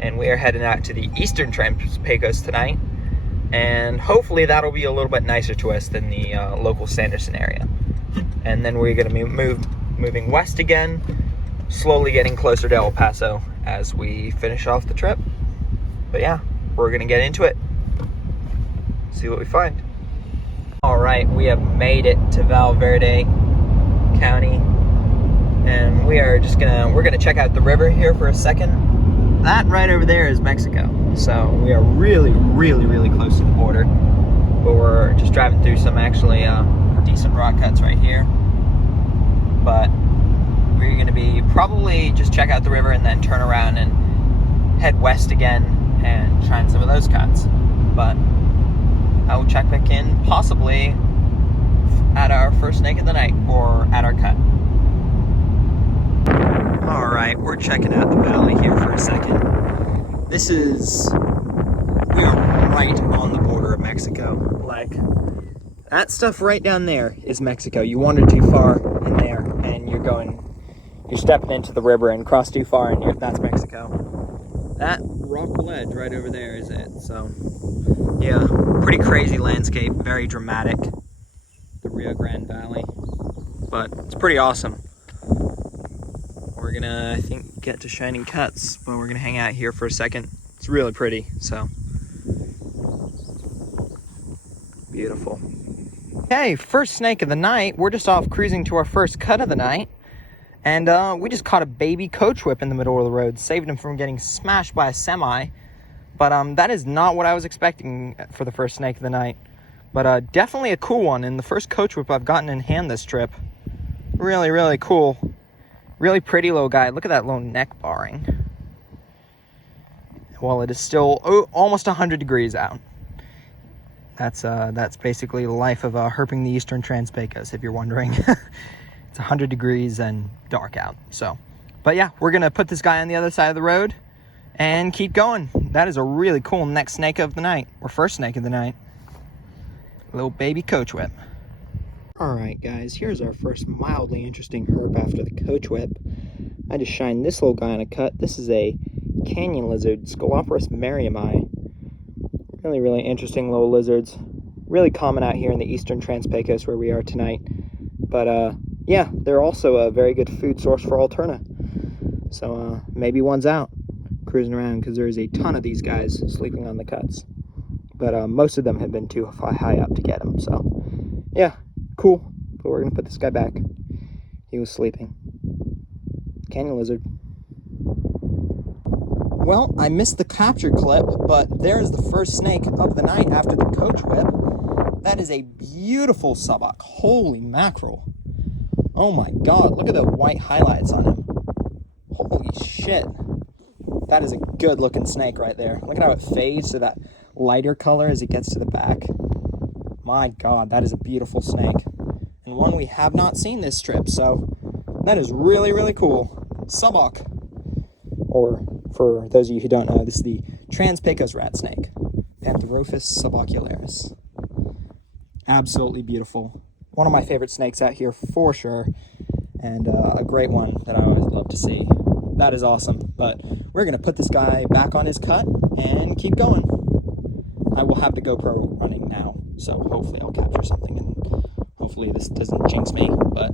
and we are heading out to the eastern Pecos tonight, and hopefully that'll be a little bit nicer to us than the local Sanderson area. And then we're going to be moving west again, slowly getting closer to El Paso as we finish off the trip. But yeah, we're going to get into it, see what we find. All right, we have made it to Verde County, and we're gonna check out the river here for a second. That right over there is Mexico, so we are really close to the border. But we're just driving through some actually decent rock cuts right here. But we're gonna be probably just check out the river and then turn around and head west again and try some of those cuts. But I will check back in possibly at our first snake of the night or at our cut. All right, we're checking out the valley here for a second. We are right on the border of Mexico. Like, that stuff right down there is Mexico. You wander too far in there and you're stepping into the river and cross too far and that's Mexico. That rock ledge right over there is it. So yeah, pretty crazy landscape, very dramatic, the Rio Grande Valley, but it's pretty awesome. We're gonna, I think, get to Shining Cuts, but we're gonna hang out here for a second. It's really pretty, so beautiful. Okay, first snake of the night. We're just off cruising to our first cut of the night, and we just caught a baby coach whip in the middle of the road, saved him from getting smashed by a semi. But that is not what I was expecting for the first snake of the night. But definitely a cool one, and the first coach whip I've gotten in hand this trip. Really cool. Really pretty little guy. Look at that little neck barring. Well, it is still almost 100 degrees out. That's basically the life of herping the eastern Trans-Pecos, if you're wondering. It's 100 degrees and dark out. So, but yeah, we're gonna put this guy on the other side of the road and keep going. That is a really cool next snake of the night, or first snake of the night. Little baby coach whip. All right, guys, here's our first mildly interesting herp after the coach whip. I just shined this little guy on a cut. This is a canyon lizard, Scoloporus merriami. Really interesting little lizards. Really common out here in the eastern Trans-Pecos where we are tonight. But yeah, they're also a very good food source for Alterna. So maybe one's out cruising around, because there's a ton of these guys sleeping on the cuts. But most of them have been too high up to get them. So yeah, cool. But we're gonna put this guy back. He was sleeping. Canyon lizard. Well, I missed the capture clip, but there's the first snake of the night after the coach whip. That is a beautiful subbok. Holy mackerel. Oh my god, look at the white highlights on him. Holy shit. That is a good looking snake right there. Look at how it fades to that lighter color as it gets to the back. My god, that is a beautiful snake. And one we have not seen this trip, so that is really cool. Subbok. Or, for those of you who don't know, this is the Trans-Pecos rat snake. Pantherophis subocularis. Absolutely beautiful. One of my favorite snakes out here for sure. And a great one that I always love to see. That is awesome. But we're going to put this guy back on his cut and keep going. I will have the GoPro running now, so hopefully I'll capture something, and hopefully this doesn't jinx me. But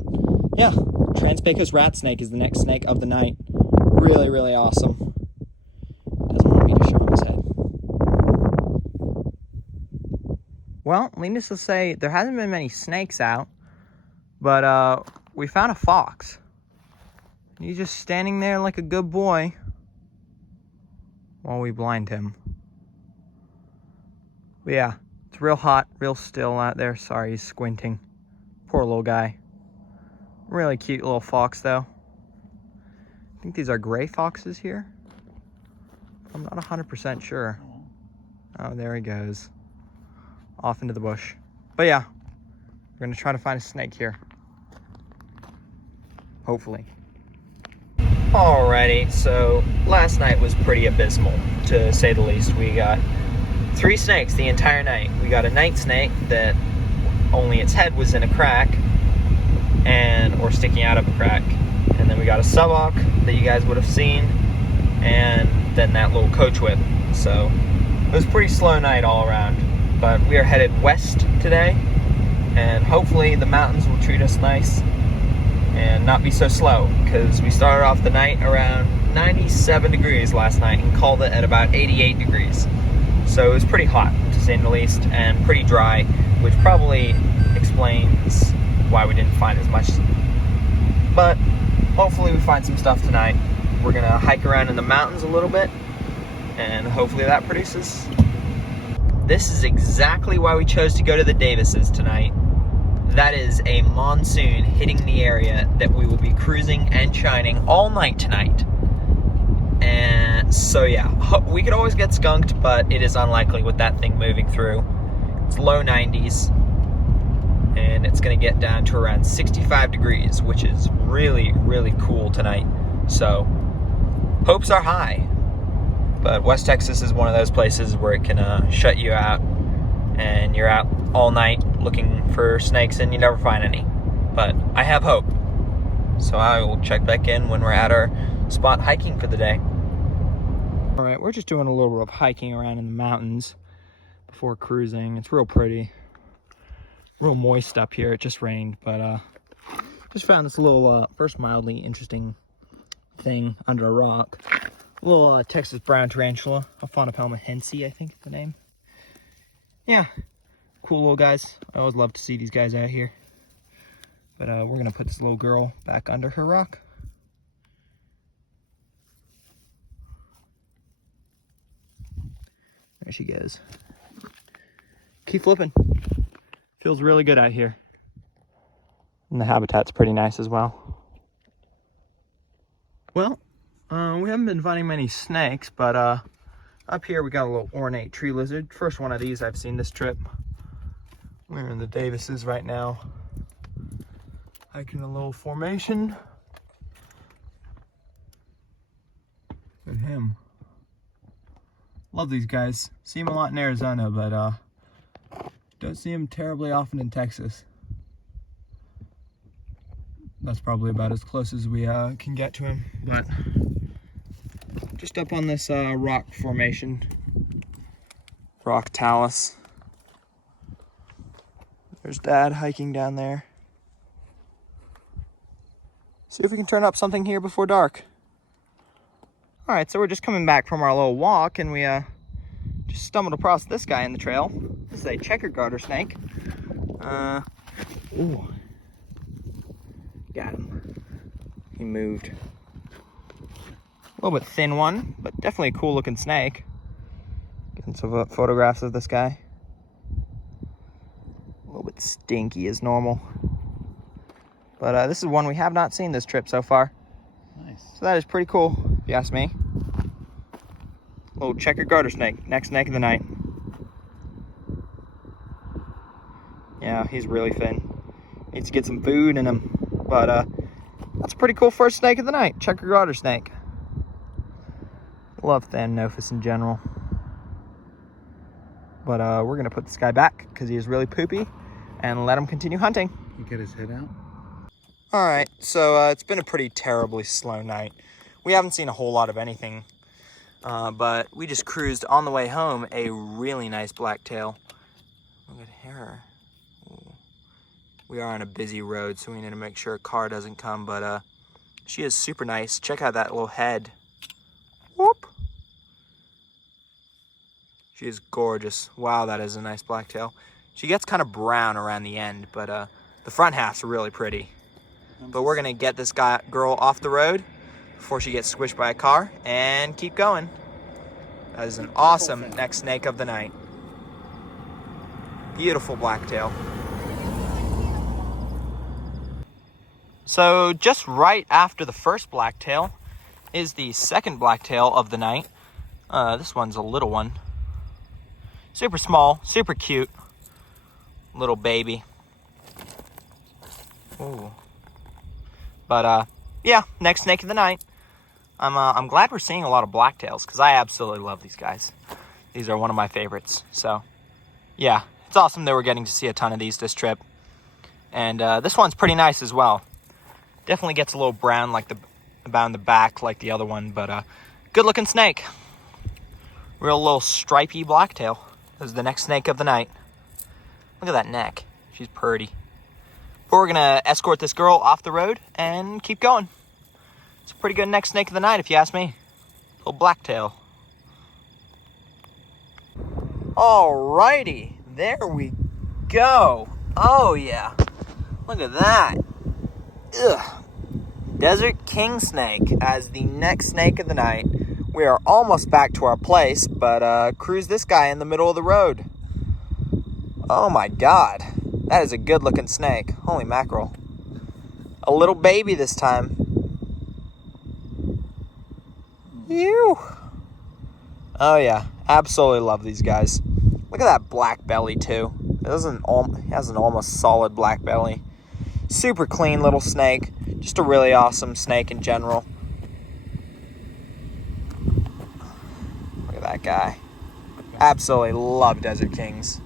yeah, Trans-Pecos Ratsnake is the next snake of the night. Really awesome. Doesn't want me to show him his head. Well, needless to say, there hasn't been many snakes out, but we found a fox. He's just standing there like a good boy while we blind him. But yeah, it's real hot, real still out there. Sorry, he's squinting. Poor little guy. Really cute little fox, though. I think these are gray foxes here. I'm not 100% sure. Oh, there he goes. Off into the bush. But yeah, we're gonna try to find a snake here. Hopefully. Alrighty, so last night was pretty abysmal, to say the least. We got 3 snakes the entire night. We got a night snake that only its head was in a crack, or sticking out of a crack. And then we got a subbok that you guys would have seen, and than that little coach whip. So it was a pretty slow night all around. But we are headed west today, and hopefully the mountains will treat us nice and not be so slow, because we started off the night around 97 degrees last night and called it at about 88 degrees. So it was pretty hot, to say the least, and pretty dry, which probably explains why we didn't find as much. But hopefully we find some stuff tonight. We're gonna hike around in the mountains a little bit, and hopefully that produces. This is exactly why we chose to go to the Davises tonight. That is a monsoon hitting the area that we will be cruising and shining all night tonight. And so yeah, we could always get skunked, but it is unlikely with that thing moving through. It's low 90s, and it's gonna get down to around 65 degrees, which is really, really cool tonight. So hopes are high. But West Texas is one of those places where it can shut you out, and you're out all night looking for snakes and you never find any. But I have hope. So I will check back in when we're at our spot hiking for the day. All right, we're just doing a little bit of hiking around in the mountains before cruising. It's real pretty. Real moist up here. It just rained, but just found this little, first mildly interesting thing under a rock. A little Texas brown tarantula, a Faunopelma hensey, I think is the name. Yeah, cool little guys. I always love to see these guys out here. But we're gonna put this little girl back under her rock. There she goes. Keep flipping. Feels really good out here. And the habitat's pretty nice as well. Well, we haven't been finding many snakes, but up here we got a little ornate tree lizard. First one of these I've seen this trip. We're in the Davises right now, hiking a little formation. Look at him. Love these guys. See them a lot in Arizona, but don't see them terribly often in Texas. That's probably about as close as we can get to him, but just up on this rock formation, rock talus. There's Dad hiking down there. See if we can turn up something here before dark. All right, so we're just coming back from our little walk, and we just stumbled across this guy in the trail. This is a checker garter snake. Ooh, got him. He moved. A little bit thin one, but definitely a cool looking snake. Getting some photographs of this guy. A little bit stinky as normal. But this is one we have not seen this trip so far. Nice. So that is pretty cool, if you ask me. Little checker garter snake, next snake of the night. Yeah, he's really thin. Needs to get some food in him. But that's a pretty cool first snake of the night, checker garter snake. Love Thamnophis in general. But we're gonna put this guy back because he is really poopy and let him continue hunting. You get his head out. All right, so it's been a pretty terribly slow night. We haven't seen a whole lot of anything, but we just cruised on the way home a really nice blacktail. Look at her. Ooh. We are on a busy road, so we need to make sure a car doesn't come, but she is super nice. Check out that little head. Whoop. She is gorgeous. Wow, that is a nice blacktail. She gets kind of brown around the end, but the front half's really pretty. But we're gonna get this girl off the road before she gets squished by a car and keep going. That is an awesome next snake of the night. Beautiful blacktail. So just right after the first blacktail is the second blacktail of the night. This one's a little one. Super small, super cute. Little baby. Ooh. But yeah, next snake of the night. I'm glad we're seeing a lot of blacktails because I absolutely love these guys. These are one of my favorites. So yeah, it's awesome that we're getting to see a ton of these this trip. And this one's pretty nice as well. Definitely gets a little brown like about in the back like the other one, but good looking snake. Real little stripy blacktail. This is the next snake of the night. Look at that neck. She's pretty. But we're gonna escort this girl off the road and keep going. It's a pretty good next snake of the night if you ask me. Little blacktail. Alrighty, there we go. Oh yeah, look at that. Ugh. Desert king snake as the next snake of the night. We are almost back to our place, but cruise this guy in the middle of the road. Oh my god, that is a good looking snake. Holy mackerel. A little baby this time. Ew. Oh yeah, absolutely love these guys. Look at that black belly too. It has an almost solid black belly. Super clean little snake. Just a really awesome snake in general. Look at that guy. Absolutely love Desert Kings.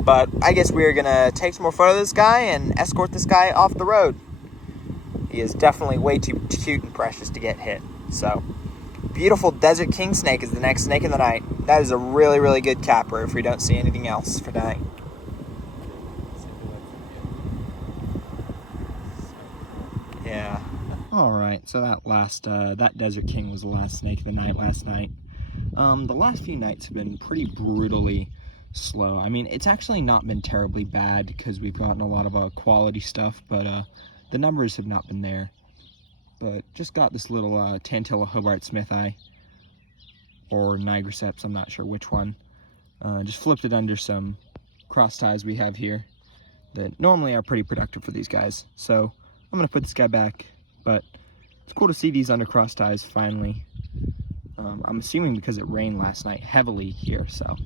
But I guess we're gonna take some more photos of this guy and escort this guy off the road. He is definitely way too cute and precious to get hit. So, beautiful Desert King snake is the next snake of the night. That is a really, really good capper if we don't see anything else for tonight. Yeah. All right, so that Desert King was the last snake of the night last night. The last few nights have been pretty brutally slow. I mean, it's actually not been terribly bad because we've gotten a lot of quality stuff, but the numbers have not been there. But just got this little Tantilla Hobart Smith eye, or Nigroceps, I'm not sure which one. Just flipped it under some cross ties we have here that normally are pretty productive for these guys. So I'm gonna put this guy back, but it's cool to see these under cross ties finally. I'm assuming because it rained last night heavily here, so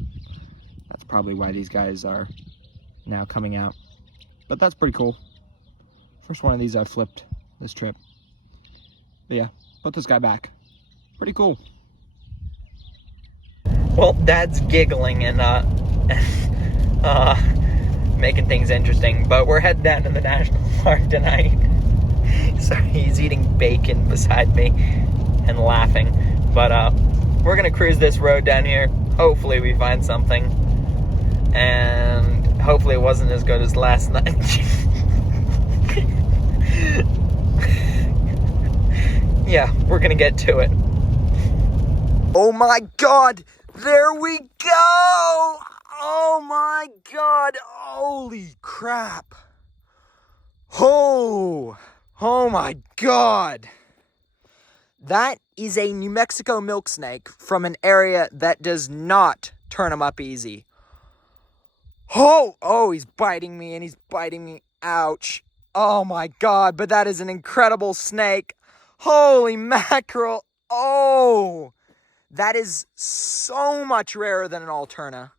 that's probably why these guys are now coming out. But that's pretty cool. First one of these I've flipped this trip. But yeah, put this guy back. Pretty cool. Well, Dad's giggling and making things interesting, but we're heading down to the national park tonight. So he's eating bacon beside me and laughing. But we're gonna cruise this road down here. Hopefully we find something. And hopefully it wasn't as good as last night. Yeah, we're gonna get to it. Oh my god! There we go! Oh my god! Holy crap! Oh my god! That is a New Mexico milksnake from an area that does not turn them up easy. Oh, he's biting me and he's biting me. Ouch. Oh my god, but that is an incredible snake. Holy mackerel. Oh, that is so much rarer than an Alterna.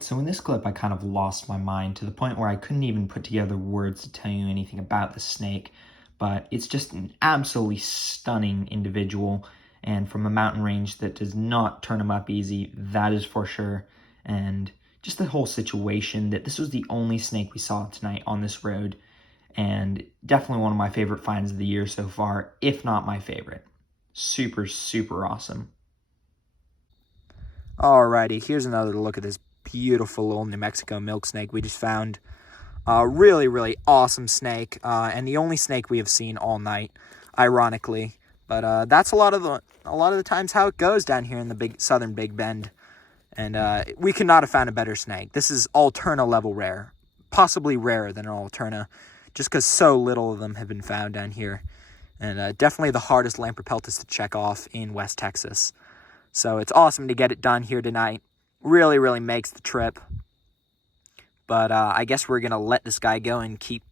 So in this clip, I kind of lost my mind to the point where I couldn't even put together words to tell you anything about the snake. But it's just an absolutely stunning individual, and from a mountain range that does not turn him up easy, that is for sure. And just the whole situation that this was the only snake we saw tonight on this road, and definitely one of my favorite finds of the year so far, if not my favorite. Super, super awesome. Alrighty, here's another look at this beautiful little New Mexico milksnake we just found. Really, really awesome snake, and the only snake we have seen all night, ironically. But that's a lot of the times how it goes down here in the southern Big Bend. And we could not have found a better snake. This is Alterna level rare, possibly rarer than an Alterna, just because so little of them have been found down here. And definitely the hardest Lamprepeltis to check off in West Texas. So it's awesome to get it done here tonight. Really, really makes the trip. But I guess we're going to let this guy go and keep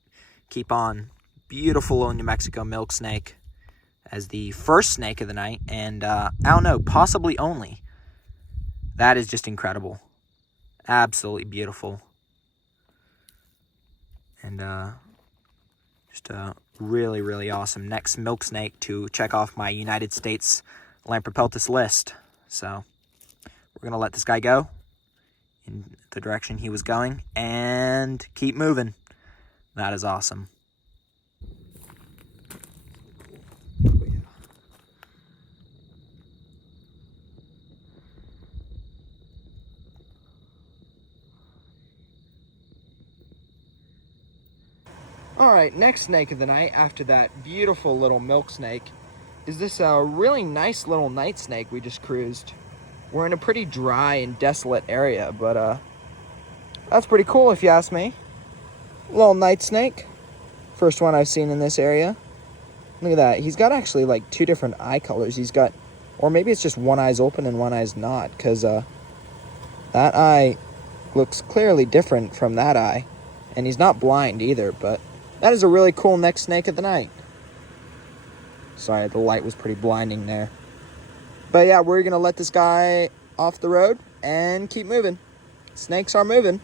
on. Beautiful little New Mexico milksnake as the first snake of the night. And I don't know, possibly only. That is just incredible. Absolutely beautiful. And just a really, really awesome next milksnake to check off my United States Lamprepeltis list. So we're going to let this guy go in the direction he was going and keep moving. That is awesome. All right, next snake of the night after that beautiful little milk snake is this really nice little night snake we just cruised. We're in a pretty dry and desolate area, but that's pretty cool if you ask me. Little night snake. First one I've seen in this area. Look at that. He's got actually like two different eye colors. He's got, or maybe it's just one eye's open and one eye's not, because that eye looks clearly different from that eye. And he's not blind either, but that is a really cool neck snake of the night. Sorry, the light was pretty blinding there. But yeah, we're going to let this guy off the road and keep moving. Snakes are moving.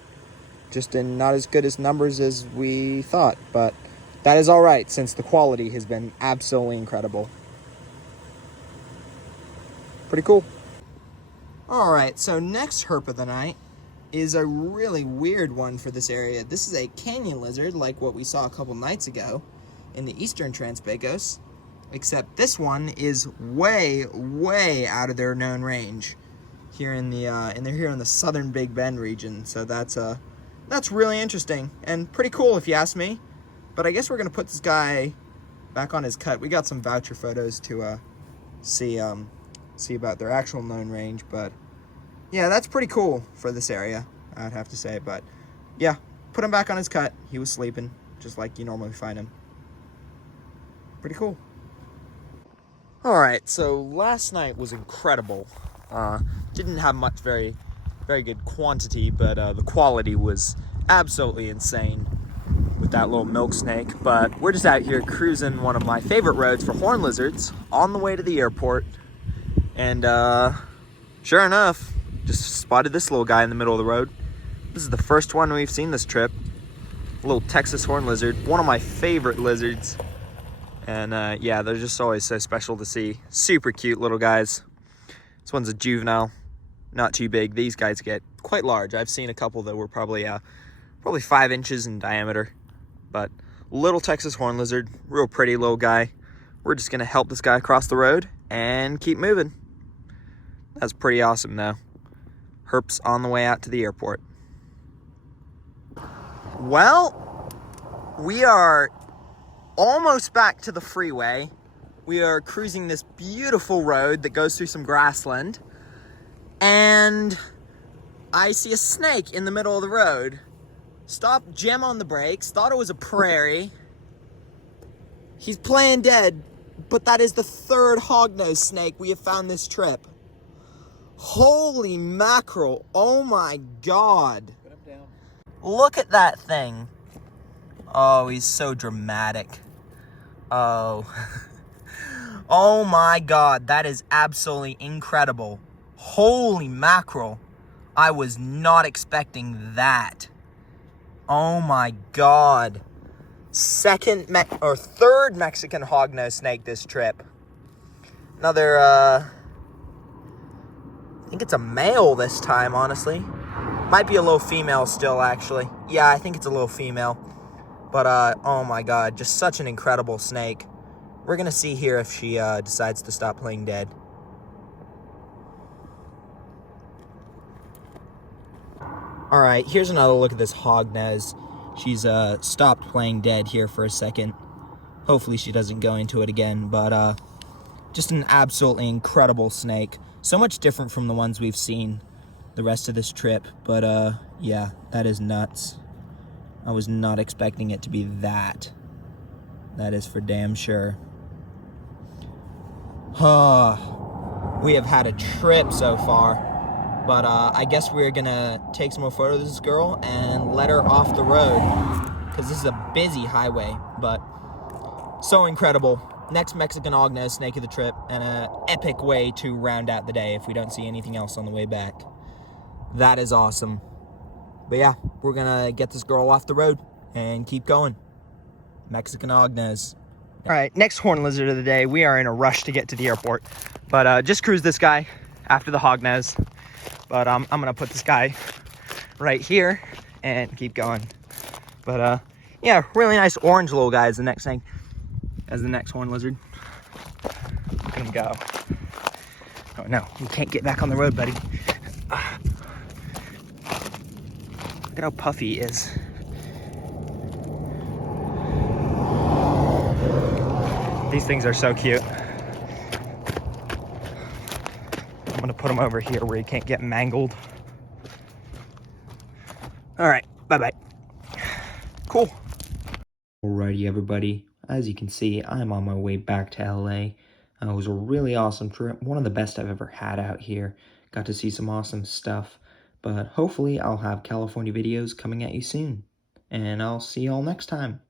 Just in not as good as numbers as we thought, but that is all right since the quality has been absolutely incredible. Pretty cool. All right, so next herp of the night is a really weird one for this area. This is a canyon lizard like what we saw a couple nights ago in the eastern Trans-Pecos, except this one is way, way out of their known range here in the and they're here in the southern Big Bend region. So that's really interesting and pretty cool if you ask me. But I guess we're gonna put this guy back on his cut. We got some voucher photos to see about their actual known range, but yeah, that's pretty cool for this area, I'd have to say. But yeah, put him back on his cut. He was sleeping, just like you normally find him. Pretty cool. All right, so last night was incredible. Didn't have much very good quantity, but the quality was absolutely insane with that little milk snake. But we're just out here cruising one of my favorite roads for horned lizards on the way to the airport. And sure enough, just spotted this little guy in the middle of the road. This is the first one we've seen this trip. A little Texas horned lizard, one of my favorite lizards. And yeah, they're just always so special to see. Super cute little guys. This one's a juvenile, not too big. These guys get quite large. I've seen a couple that were probably 5 inches in diameter. But little Texas horned lizard, real pretty little guy. We're just gonna help this guy across the road and keep moving. That's pretty awesome though. Herp's on the way out to the airport. Well, we are almost back to the freeway. We are cruising this beautiful road that goes through some grassland. And I see a snake in the middle of the road. Stopped, jam on the brakes, thought it was a prairie. He's playing dead, but that is the third hognose snake we have found this trip. Holy mackerel, oh my God. Put him down. Look at that thing. Oh, he's so dramatic. Oh. Oh my God, that is absolutely incredible. Holy mackerel. I was not expecting that. Oh my God. Third Mexican hognose snake this trip. Another, I think it's a male this time, honestly. Might be a little female still, actually. Yeah, I think it's a little female. But, oh my God, just such an incredible snake. We're gonna see here if she decides to stop playing dead. All right, here's another look at this hognose. She's stopped playing dead here for a second. Hopefully she doesn't go into it again, but just an absolutely incredible snake. So much different from the ones we've seen the rest of this trip, but yeah, that is nuts. I was not expecting it to be that. That is for damn sure. We have had a trip so far, but I guess we're gonna take some more photos of this girl and let her off the road, because this is a busy highway, but so incredible. Next Mexican hognose snake of the trip, and an epic way to round out the day if we don't see anything else on the way back. That is awesome. But yeah, we're gonna get this girl off the road and keep going. Mexican hognose. All right, next horned lizard of the day. We are in a rush to get to the airport, but just cruise this guy after the hognose. But I'm gonna put this guy right here and keep going. But yeah, really nice orange little guy as the next thing, as the next horned lizard. Look at him go. Oh no, you can't get back on the road, buddy. Look at how puffy he is. These things are so cute. I'm gonna put them over here where you can't get mangled. All right, bye-bye. Cool. Alrighty, everybody. As you can see, I'm on my way back to LA. It was a really awesome trip, one of the best I've ever had out here. Got to see some awesome stuff, but hopefully I'll have California videos coming at you soon. And I'll see y'all next time.